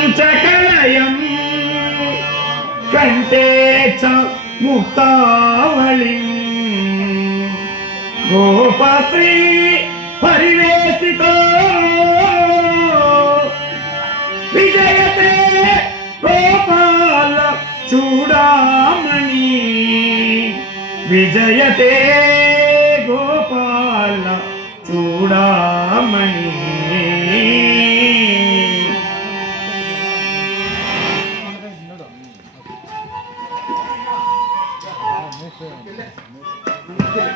పంచకలయం. కంటే చ ముక్తావళి గోపశ్రీ పరివేశితో విజయతే గోపాల చూడామణి. విజయతే గోపాల చూడామణి.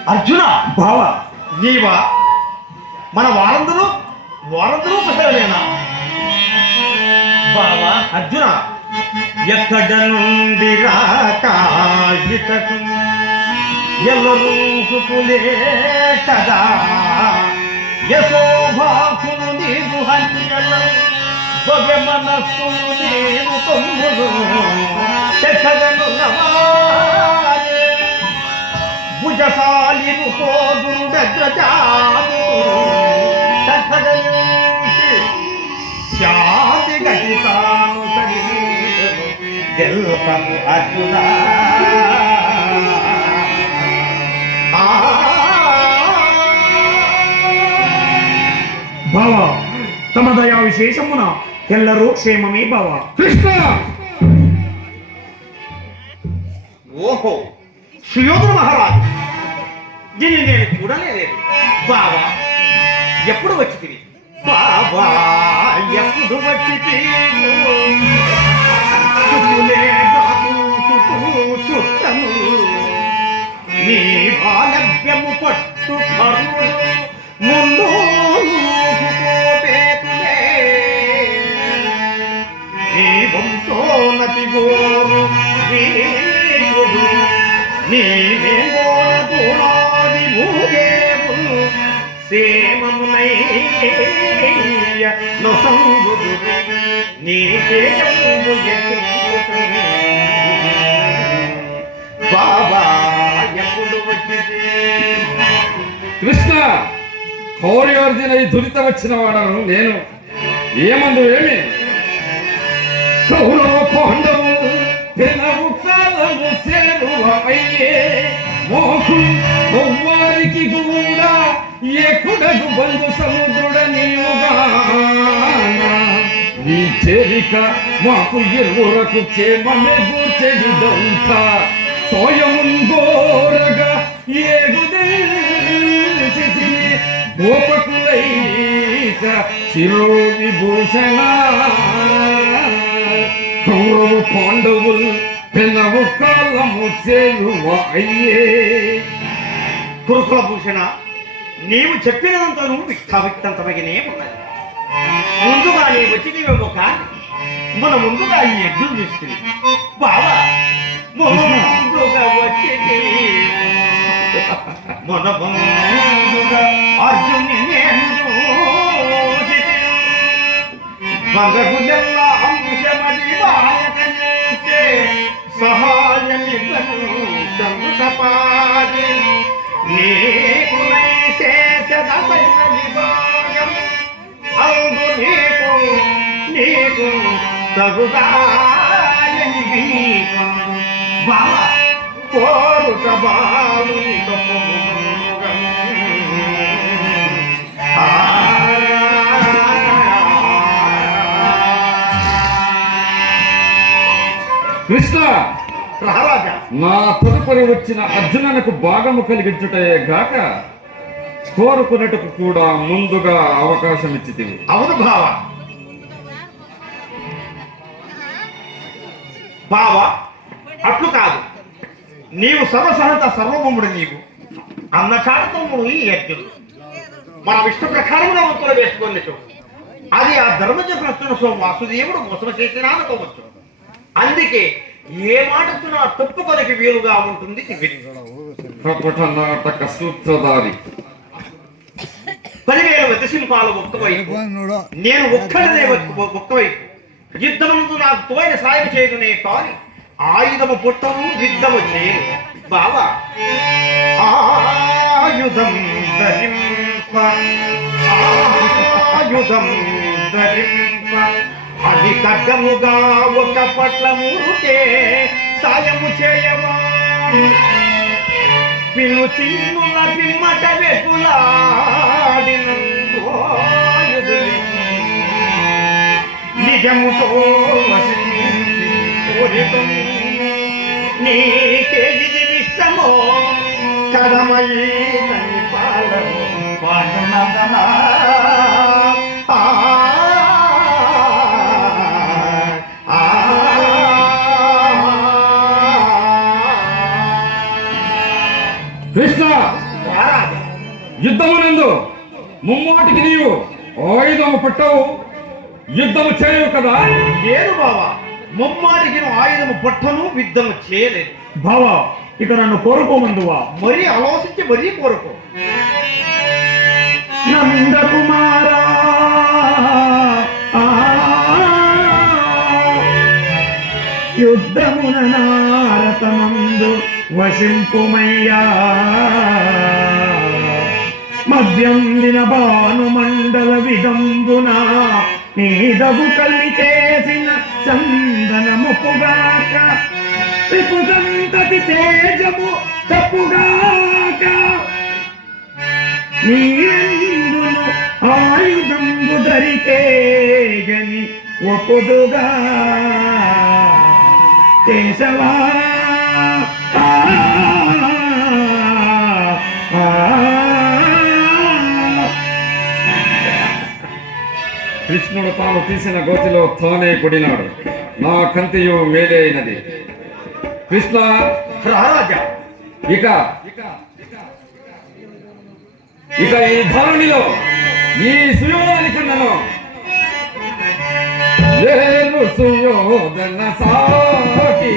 అర్జున బావ. నీవా? మన వారందరూ వారందరూ ఒకసారేనా బావా అర్జున. ఎక్కడ నుండి రాకాయితకు ఎల్లరూసుకులే కదా యశోభాకులు నీవు హన్యలు బొగె మనస్సులు నీవు తమ్ముడు భుజశాలి పోదురుడగ్రజాను చక్కగలిసి శాంతి గతితాను సరినీతను గెల్పము అర్జున. ఆ. బావ తమ దయా విశేషమున ఎల్లరూ క్షేమమే బావ కృష్ణ! ఓహో సుయోధన మహారాజు. నిన్ను నేను చూడలేదు బావా ఎప్పుడు వచ్చింది బావా ఎప్పుడు వచ్చి చుట్టము నీ బాలభ్యము పట్టు ముందు బాబా ఎప్పుడు వచ్చింది? కృష్ణ కౌరవర్జున ఈ దురిత వచ్చిన వాడను నేను. ఏమందు ఏమి? కౌరవ పాండవు తెలవు కాలము సేరువ అయ్యే మోకు వారికి కూడా ఎకుడకు బంధు సముద్రుడ నీ చేరిక మాకు ఎరువురకు క్షేమమే గూర్చెడిదంత సోయమున్ గోరగా ఏగుదిల్చితిని గోపకులైక శిరో విభూషణ కౌరవ పాండవులు పెనవు కాలము చేరువ అయ్యే కురుకులభూషణ నీవు చెప్పినంత నువ్వు విక్షావిక్తంతమగినే ఉన్నది. ముందుగా నీ వచ్చి నీవేమో కానీ మన ముందుగా ఈ ఎడ్లు తీసుకుని బావా ముందుగా వచ్చి మన ముందుగా అర్జుని. వందకులెల్ల అంశమది చంద్రపాది నీకు శేషద విభాగం అందు నీకు నీకు తగుదాయని కోరుట బాలుని నా తదుపరి వచ్చిన అర్జునకు భాగము కలిగించుటే గాక కోరుకున్నట్టుకు కూడా ముందుగా అవకాశం ఇచ్చి అవును భావ భావ అట్లు కాదు. నీవు సర్వసహత సర్వభూముడు నీవు. అన్న చాటతమ్ముడు ఈ యజ్ఞుడు మన విష్ణు ప్రకారంగా వంతులు వేసుకొని అది ఆ ధర్మజగ్రస్తున్న సో వాసుదేవుడు మోసం చేసినా అనుకోవచ్చు. అందుకే ఏ మాటతున్నా తప్పుకొనకి వీలుగా ఉంటుంది ఇది కపట నాటక సూత్రధారి. పదివేల వదశిల్పాలు ఒక్కవైపు. నేను ఒక్కడనే ఒక్క- ఒక్కవైపు. యుద్ధమందు నాకు తోయిన సాయం చేయదునే కాని ఆయుధము పుట్టము యుద్ధము చేయను. బావా ఆయుధం ధరింప. ఆయుధం ధరింప. అది ఖడ్గముగా ఒక పట్ల మూరుకే సాయము చేయవా? పిల్లు చిన్నుల పిమ్మట వెతులాడిన నిజముతో వసించి కోరికం. నీకేది ఇష్టమో కదమయ్యి నన్ను పాలము పాడునదనా ఆయుధము పట్టవు. యుద్ధము చేయవు కదా? లేదు బావా. ముమ్మారికి ఆయుధము పట్టను విద్దము చేయలేదు. బావ ఇక నన్ను కోరుకోమందువా మరీ ఆలోచించి మరీ కోరుకో. నందకుమారా ఆ, యుద్ధమున నారతమందు వశింపుమయ్యా. మద్యం దిన భాను విదంబున నీదగు కల్లి చేసిన చందనముపుగాక త్రిపు సంతతి తేజము తప్పుగాక. నీయందును ఆయుధంబు ధరితే గని ఒప్పుదుగా. కేశవా కృష్ణుడు తాను తీసిన గోతిలో తానే కొడినాడు. నా కంతియు మేలే అయినది. కృష్ణ! రారాజా! ఇక! ఇక ఈ ధరణిలో ఈ సుయోధని కన్నను లేను సుయోధన సాటి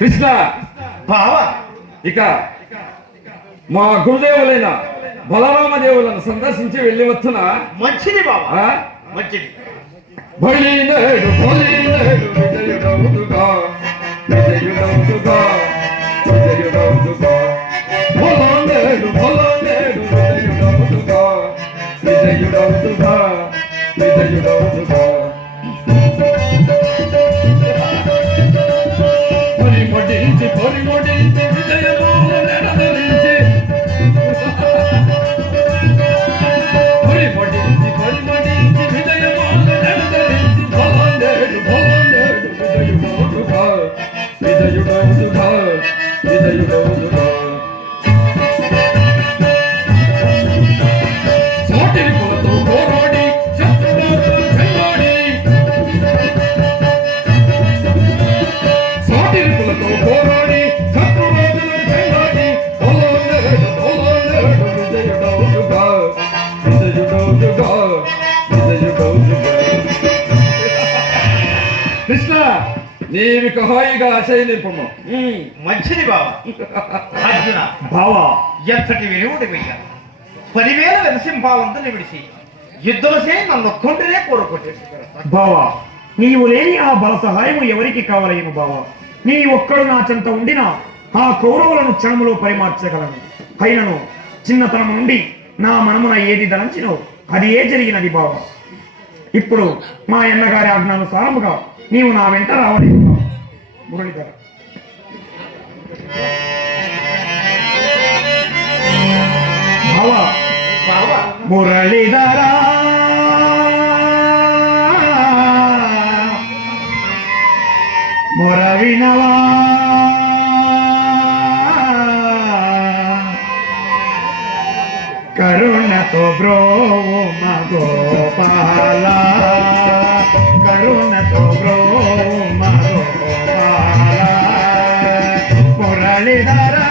కృష్ణ బావ ఇక మా గురుదేవులైన బలరామ దేవులను సందర్శించి వెళ్ళి వచ్చున మంచిది ఆ? మంచిది. బలి నేడు బలి నేడు విజయుడవుదుగా విజయుడవుదుగా విజయుడవుదుగా. బల నేడు బల నేడు విజయుడవుదుగా విజయుడవుదుగా విజయుడవుదుగా. కృష్ణ నీవిక హాయిగా ఆశయ నింపము. మంచిది బావ అర్జున బావా. ఎంతటి విలువడి వెయ్య పదివేల వెనసింపాలంతా విడిచి యుద్ధమసే నన్ను ఒక్కొంటినే కోరుకుంటుంది బావా నీవు లేని ఆ బల సహాయము ఎవరికి కావలేను బావా? నీ ఒక్కడు నా చెంత ఉండినా ఆ కౌరవులను క్షణములో పరిమార్చగలను. అయినను చిన్నతనం నుండి నా మనమున ఏది దలంచినో అది ఏ జరిగినది బావ? ఇప్పుడు మా అన్నగారి ఆజ్ఞానుసారముగా నీవు నా వెంట రావలేదు మురళీధర. బావ బావ. మురళిధరా. మురవినవా? కరుణతో బ్రోవు మగోపాల కరుణతో బ్రోవు మగోపాల మురళిధరా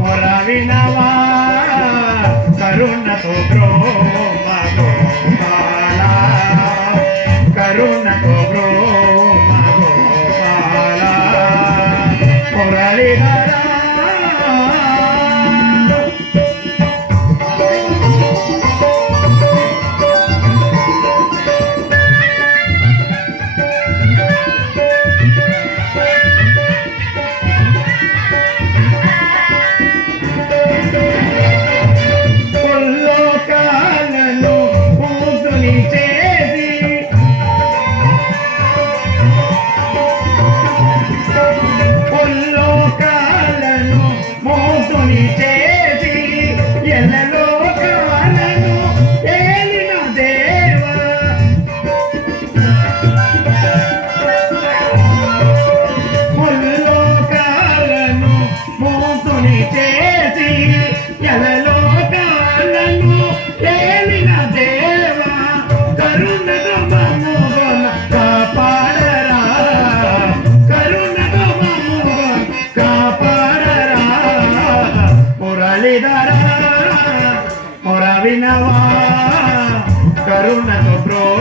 మురవినవా? కరుణతో బ్రోవు కరుణతో ప్రోము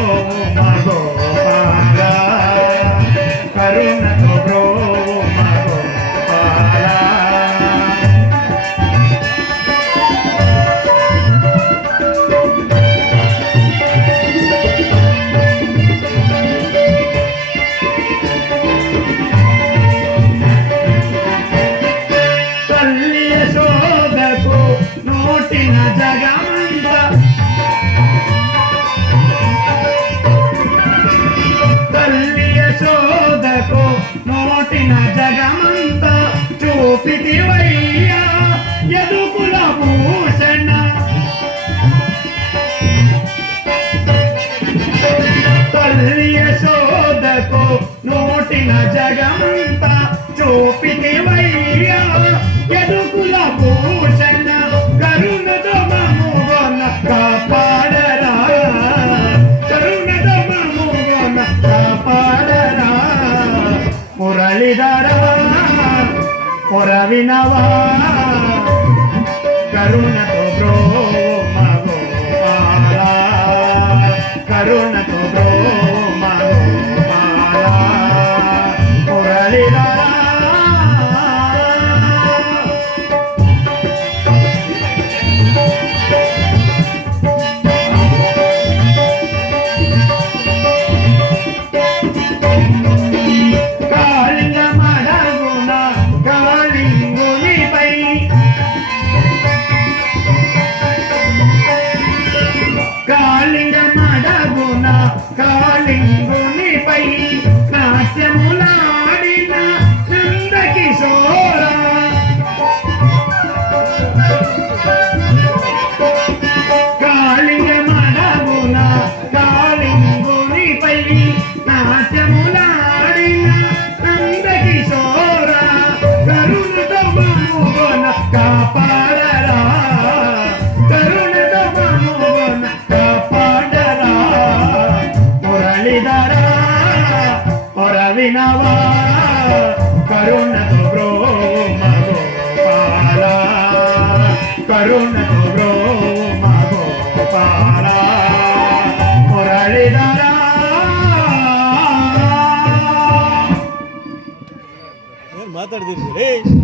మురళిధరా పొరవినవా కరుణతో బ్రోమ direito.